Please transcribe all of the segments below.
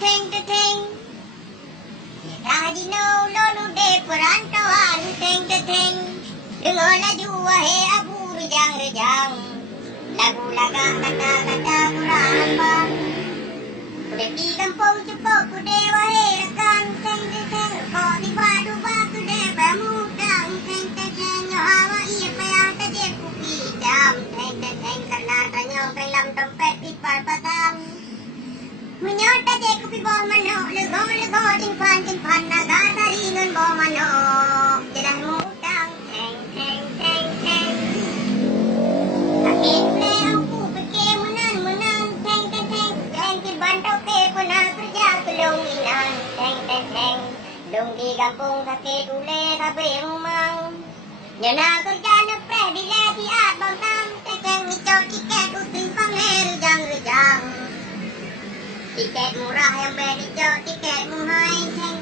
Teng teng. Radino lolo de perantauan teng teng. Dengar laju wahai abu rejang-rejang. Lagu laga kata-kata kurang. Kude di kampung cepok kude wahai rekan teng teng. Kau di padu bak kude bermudang teng teng. Yo hawa ia payah tajep kupi jam teng teng. Karena tanya pelam dompet di patang. Menyota je kupi bawa mano, lego timpan naga taringan bawa mano, jalan mudang, teng. Akin le aku peke menang, teng, ki bantau ke pernah kerja kelonginan, teng. Dong di kampung kakek dule kabe rumang, nyana kerja nepre di lagi abang tam, teng, ngicau tiket utri pamer rejang. Tiket murah yang berijau, tiket muhai, teng.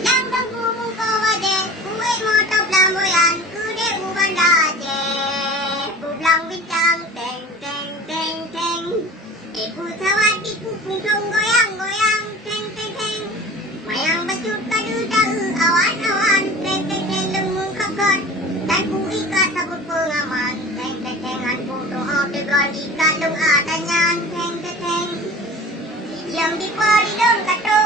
Yang kampung kau ada, kue motor flamboyan, kude uban daje. Pulang bintang, teng. Ibu sawat ibu puntung goyang, teng. Mayang bacut kadu tahu, awan, teng. Lemu kakot, dan ku ikat sabut pengaman, teng. Hanpu doa tegal ikat lung adanyan, teng. Yang di parilong kato